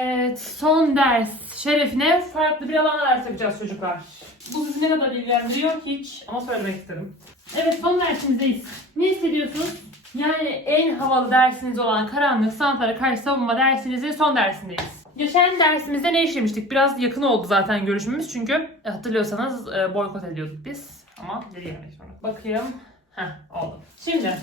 Evet, son ders şerefine farklı bir alana ders yapacağız çocuklar. Bu sizi ne kadar ilgilendiriyor hiç ama söylemek istedim. Evet, son dersimizdeyiz. Ne hissediyorsunuz? Yani en havalı dersiniz olan karanlık sanatlara karşı savunma dersinizin son dersindeyiz. Geçen dersimizde ne işlemiştik? Biraz yakın oldu zaten görüşmemiz çünkü e, hatırlıyorsanız e, boykot ediyorduk biz. Ama geri gelmek sonra. Bakayım. Heh, oldu. Şimdi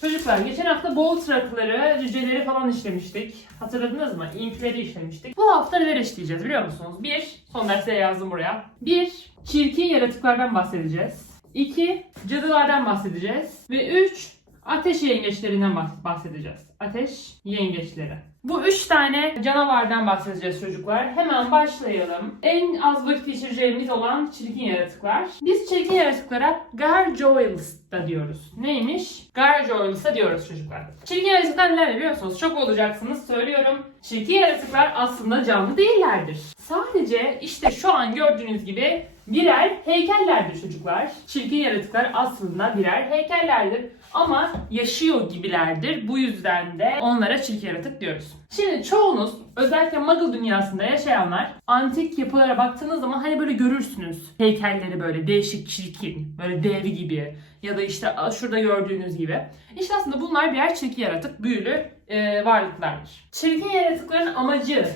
Çocuklar geçen hafta bol trakları, cüceleri falan işlemiştik. Hatırladınız mı? İnfleri işlemiştik. Bu hafta neler işleyeceğiz biliyor musunuz? Bir, son derste yazdım buraya. Bir, çirkin yaratıklardan bahsedeceğiz. İki, cadılardan bahsedeceğiz. Ve üç, ateş yengeçlerinden bahs- bahsedeceğiz. Ateş yengeçleri. Bu üç tane canavardan bahsedeceğiz çocuklar. Hemen başlayalım. En az vakit geçireceğimiz olan çirkin yaratıklar. Biz çirkin yaratıklara gargoyles da diyoruz. Neymiş? Gargoyles da diyoruz çocuklar. Çirkin yaratıklar neler biliyor musunuz? Çok olacaksınız söylüyorum. Çirkin yaratıklar aslında canlı değillerdir. Sadece işte şu an gördüğünüz gibi birer heykellerdir çocuklar. Çirkin yaratıklar aslında birer heykellerdir. Ama yaşıyor gibilerdir. Bu yüzden de onlara çirkin yaratık diyoruz. Şimdi çoğunuz özellikle Muggle dünyasında yaşayanlar antik yapılara baktığınız zaman hani böyle görürsünüz heykelleri böyle değişik çirkin böyle dev gibi ya da işte şurada gördüğünüz gibi. İşte aslında bunlar birer çirkin yaratık büyülü e, varlıklardır. Çirkin yaratıkların amacı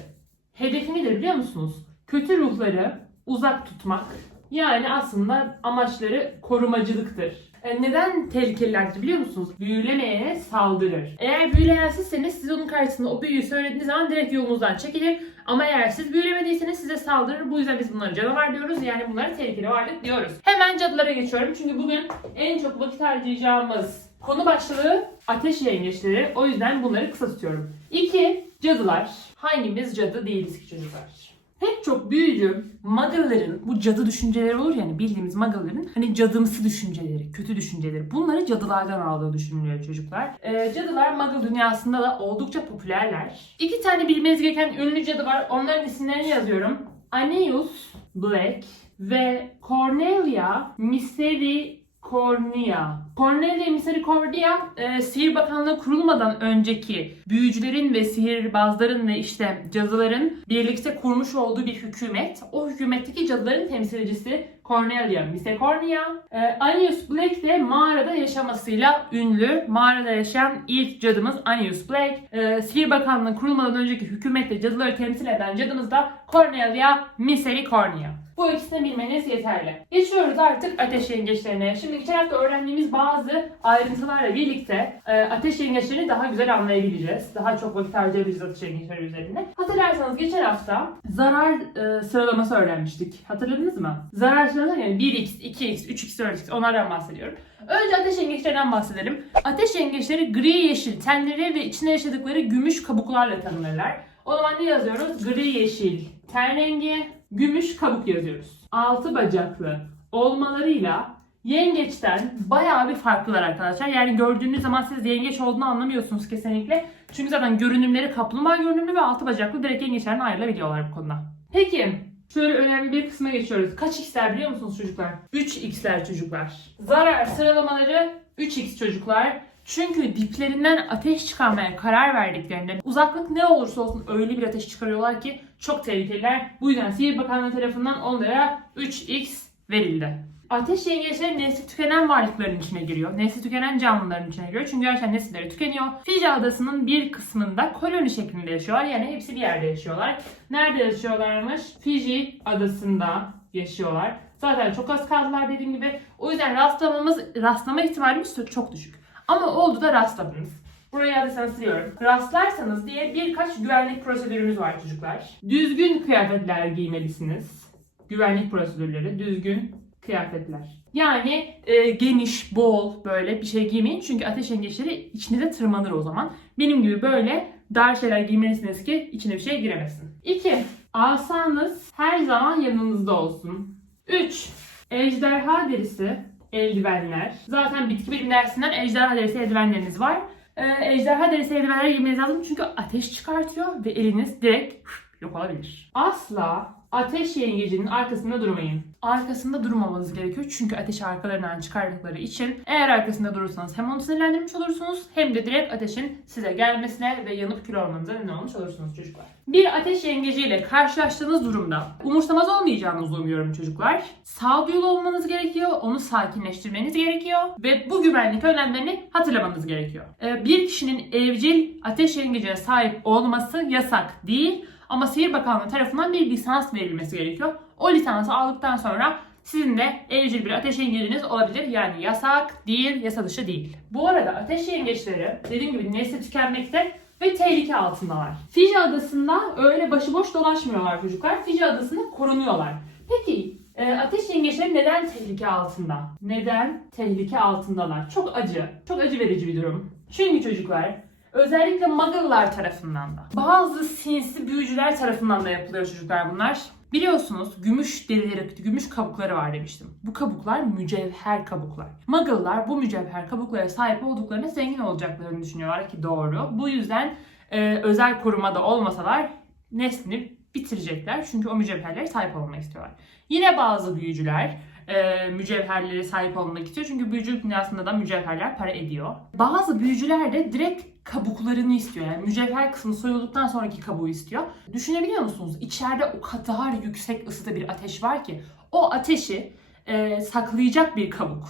hedefi nedir biliyor musunuz? Kötü ruhları uzak tutmak. Yani aslında amaçları korumacılıktır. E, neden tehlikelilerdir biliyor musunuz? Büyülemeyene saldırır. Eğer büyüleyen sizseniz siz onun karşısında o büyüyü söylediğiniz zaman direkt yolunuzdan çekilir. Ama eğer siz büyülemediyseniz size saldırır. Bu yüzden biz bunlara canavar diyoruz. Yani bunlara tehlikeli varlık diyoruz. Hemen cadılara geçiyorum. Çünkü bugün en çok vakit harcayacağımız konu başlığı ateş yengeçleri. O yüzden bunları kısa tutuyorum. 2. Cadılar. Hangimiz cadı değiliz ki çocuklar? Pek çok büyücü muggle'ların bu cadı düşünceleri olur yani bildiğimiz muggle'ların hani cadımsı düşünceleri, kötü düşünceleri bunları cadılardan aldığı düşünülüyor çocuklar. Ee, cadılar muggle dünyasında da oldukça popülerler. İki tane bilmeniz gereken ünlü cadı var. Onların isimlerini yazıyorum. Aeneas Black ve Cornelia Misericordia. Cornelia Misericordia e, Sihir Bakanlığı kurulmadan önceki büyücülerin ve sihirbazların ve işte cadıların birlikte kurmuş olduğu bir hükümet. O hükümetteki cadıların temsilcisi Cornelia Misericordia. E, Aeneas Black de mağarada yaşamasıyla ünlü. Mağarada yaşayan ilk cadımız Aeneas Black. E, Sihir Bakanlığı kurulmadan önceki hükümette cadıları temsil eden cadımız da Cornelia Misericordia. Bu ikisini bilmeniz yeterli. Geçiyoruz artık ateş yengeçlerine. Şimdi geçen hafta öğrendiğimiz bazı ayrıntılarla birlikte e, ateş yengeçlerini daha güzel anlayabileceğiz. Daha çok vakit harcayabileceğiz ateş yengeçleri üzerinde. Hatırlarsanız geçen hafta zarar e, sıralaması öğrenmiştik. Hatırladınız mı? Zarar sıralaması yani 1x, 2x, 3x, 4x onlardan bahsediyorum. Önce ateş yengeçlerinden bahsedelim. Ateş yengeçleri gri yeşil tenleri ve içinde yaşadıkları gümüş kabuklarla tanınırlar. O zaman ne yazıyoruz? Gri yeşil ten rengi, gümüş kabuk yazıyoruz. Altı bacaklı olmalarıyla yengeçten bayağı bir farklılar arkadaşlar. Yani gördüğünüz zaman siz yengeç olduğunu anlamıyorsunuz kesinlikle. Çünkü zaten görünümleri kaplumbağa görünümlü ve altı bacaklı direkt yengeçlerden ayrılabiliyorlar bu konuda. Peki şöyle önemli bir kısma geçiyoruz. Kaç x'ler biliyor musunuz çocuklar? 3x'ler çocuklar. Zarar sıralamaları 3x çocuklar. Çünkü diplerinden ateş çıkarmaya karar verdiklerinde uzaklık ne olursa olsun öyle bir ateş çıkarıyorlar ki çok tehlikeliler. Bu yüzden Sihir Bakanlığı tarafından onlara 3x verildi. Ateş yengeçleri nesli tükenen varlıkların içine giriyor. Nesli tükenen canlıların içine giriyor. Çünkü gerçekten nesilleri tükeniyor. Fiji adasının bir kısmında koloni şeklinde yaşıyorlar. Yani hepsi bir yerde yaşıyorlar. Nerede yaşıyorlarmış? Fiji adasında yaşıyorlar. Zaten çok az kaldılar dediğim gibi. O yüzden rastlamamız, rastlama ihtimalimiz çok düşük. Ama oldu da rastladınız. Buraya adresini siliyorum. Rastlarsanız diye birkaç güvenlik prosedürümüz var çocuklar. Düzgün kıyafetler giymelisiniz. Güvenlik prosedürleri, düzgün kıyafetler. Yani e, geniş, bol böyle bir şey giymeyin. Çünkü ateş yengeçleri içinize tırmanır o zaman. Benim gibi böyle dar şeyler giymelisiniz ki içine bir şey giremesin. 2. Asanız her zaman yanınızda olsun. 3. Ejderha derisi eldivenler. Zaten bitki bilim dersinden ejderha derisi eldivenleriniz var. Ee, ejderha derisi eldivenler giymeniz lazım çünkü ateş çıkartıyor ve eliniz direkt yok olabilir. Asla Ateş yengecinin arkasında durmayın. Arkasında durmamanız gerekiyor çünkü ateşi arkalarından çıkardıkları için eğer arkasında durursanız hem onu sinirlendirmiş olursunuz hem de direkt ateşin size gelmesine ve yanıp kül olmanıza neden olmuş olursunuz çocuklar. Bir ateş yengeciyle karşılaştığınız durumda umursamaz olmayacağınızı umuyorum çocuklar. Sağduyulu olmanız gerekiyor, onu sakinleştirmeniz gerekiyor ve bu güvenlik önlemlerini hatırlamanız gerekiyor. Ee, Bir kişinin evcil ateş yengecine sahip olması yasak değil ama Sihir Bakanlığı tarafından bir lisans verilmesi gerekiyor. O lisansı aldıktan sonra sizin de evcil bir ateş yengeciniz olabilir. Yani yasak değil, yasa dışı değil. Bu arada ateş yengeçleri dediğim gibi nesli tükenmekte ve tehlike altındalar. Fiji adasında öyle başıboş dolaşmıyorlar çocuklar. Fiji adasında korunuyorlar. Peki e, ateş yengeçleri neden tehlike altında? Neden tehlike altındalar? Çok acı, çok acı verici bir durum. Çünkü çocuklar özellikle Muggle'lar tarafından da bazı sinsi büyücüler tarafından da yapılıyor çocuklar bunlar. Biliyorsunuz gümüş derileri, gümüş kabukları var demiştim. Bu kabuklar mücevher kabuklar. Muggle'lar bu mücevher kabuklara sahip olduklarına zengin olacaklarını düşünüyorlar ki doğru. Bu yüzden e, özel korumada olmasalar neslini bitirecekler. Çünkü o mücevherlere sahip olmak istiyorlar. Yine bazı büyücüler e, mücevherlere sahip olmak istiyor. Çünkü büyücülük dünyasında da mücevherler para ediyor. Bazı büyücüler de direkt kabuklarını istiyor. Yani mücevher kısmı soyulduktan sonraki kabuğu istiyor. Düşünebiliyor musunuz? İçeride o kadar yüksek ısıda bir ateş var ki o ateşi e, saklayacak bir kabuk.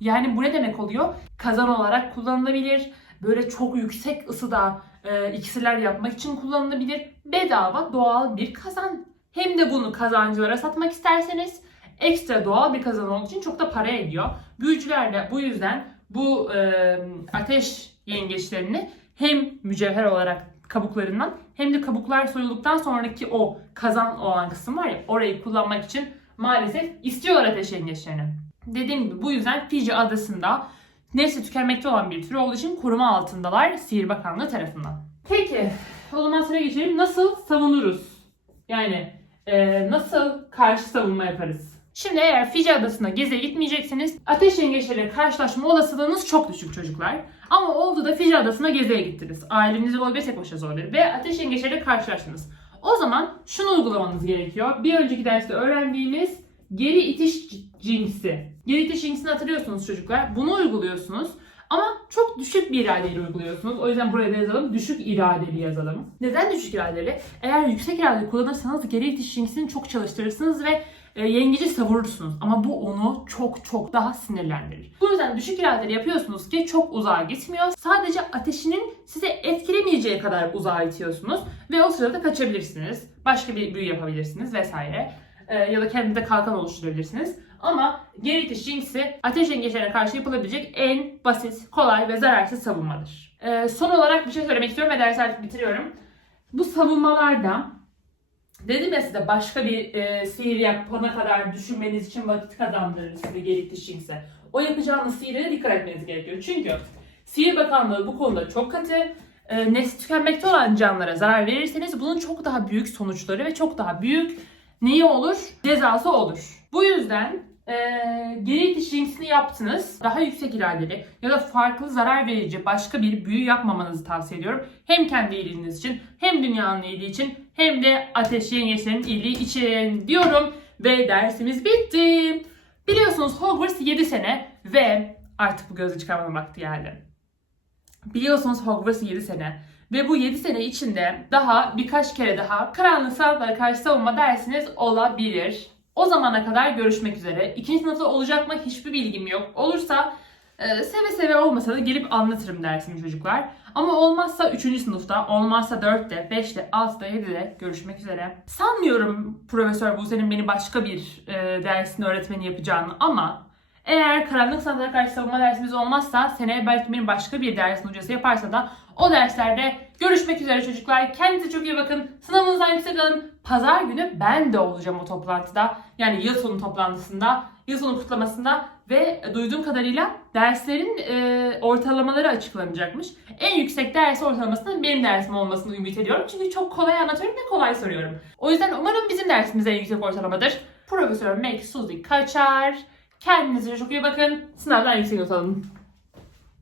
Yani bu ne demek oluyor? Kazan olarak kullanılabilir. Böyle çok yüksek ısıda e, iksirler yapmak için kullanılabilir. Bedava doğal bir kazan. Hem de bunu kazancılara satmak isterseniz ekstra doğal bir kazan olduğu için çok da para ediyor. Büyücüler de bu yüzden bu e, ateş yengeçlerini hem mücevher olarak kabuklarından hem de kabuklar soyulduktan sonraki o kazan olan kısım var ya orayı kullanmak için maalesef istiyorlar ateş yengeçlerini. Dediğim gibi bu yüzden Fiji adasında nesli tükenmekte olan bir tür olduğu için koruma altındalar Sihir Bakanlığı tarafından. Peki o zaman sıra geçelim. Nasıl savunuruz? Yani e, nasıl karşı savunma yaparız? Şimdi eğer Fiji adasına geziye gitmeyecekseniz ateş yengeçleriyle karşılaşma olasılığınız çok düşük çocuklar. Ama oldu da Fiji adasına geziye gittiniz. Ailenizi olabilir tek başına olabilir ve ateş yengeçleriyle karşılaştınız. O zaman şunu uygulamanız gerekiyor. Bir önceki derste öğrendiğimiz geri itiş cinsi. Geri itiş cinsini hatırlıyorsunuz çocuklar. Bunu uyguluyorsunuz. Ama çok düşük bir iradeyle uyguluyorsunuz. O yüzden buraya da yazalım. Düşük iradeli yazalım. Neden düşük iradeli? Eğer yüksek iradeli kullanırsanız geri itiş cinsini çok çalıştırırsınız ve e, yengeci savurursunuz. Ama bu onu çok çok daha sinirlendirir. Bu yüzden düşük iradeli yapıyorsunuz ki çok uzağa gitmiyor. Sadece ateşinin size etkilemeyeceği kadar uzağa itiyorsunuz. Ve o sırada kaçabilirsiniz. Başka bir büyü yapabilirsiniz vesaire. E, ya da kendinize kalkan oluşturabilirsiniz. Ama geri itiş cinsi ateş yengeçlerine karşı yapılabilecek en basit, kolay ve zararsız savunmadır. E, son olarak bir şey söylemek istiyorum ve dersi artık bitiriyorum. Bu savunmalarda Dedim ya size başka bir e, sihir yapana kadar düşünmeniz için vakit kazandırır size gerekli. O yapacağınız sihire dikkat etmeniz gerekiyor. Çünkü Sihir Bakanlığı bu konuda çok katı. E, nesli tükenmekte olan canlılara zarar verirseniz bunun çok daha büyük sonuçları ve çok daha büyük neyi olur? Cezası olur. Bu yüzden e, geri itiş jinxini yaptınız. Daha yüksek iradeli ya da farklı zarar verici başka bir büyü yapmamanızı tavsiye ediyorum. Hem kendi iyiliğiniz için hem dünyanın iyiliği için hem de ateş yengeçlerin iyiliği için diyorum. Ve dersimiz bitti. Biliyorsunuz Hogwarts 7 sene ve artık bu gözü çıkarmanın vakti geldi. Biliyorsunuz Hogwarts 7 sene ve bu 7 sene içinde daha birkaç kere daha karanlık sanatlara karşı savunma dersiniz olabilir. O zamana kadar görüşmek üzere. İkinci sınıfta olacak mı hiçbir bilgim yok. Olursa e, seve seve olmasa da gelip anlatırım dersimi çocuklar. Ama olmazsa 3. sınıfta, olmazsa 4'te, 5'te, 6'da, 7'de görüşmek üzere. Sanmıyorum Profesör Buse'nin beni başka bir e, dersin öğretmeni yapacağını ama eğer karanlık sanatlara karşı savunma dersimiz olmazsa seneye belki benim başka bir dersin hocası yaparsa da o derslerde görüşmek üzere çocuklar. Kendinize çok iyi bakın. Sınavınızdan yüksek alın. Pazar günü ben de olacağım o toplantıda. Yani yıl sonu toplantısında, yıl sonu kutlamasında ve duyduğum kadarıyla derslerin e, ortalamaları açıklanacakmış. En yüksek ders ortalamasının benim dersim olmasını ümit ediyorum. Çünkü çok kolay anlatıyorum ve kolay soruyorum. O yüzden umarım bizim dersimiz en yüksek ortalamadır. Profesör Meg Suzy Kaçar. Kendinize çok iyi bakın. Sınavdan yüksek not alın.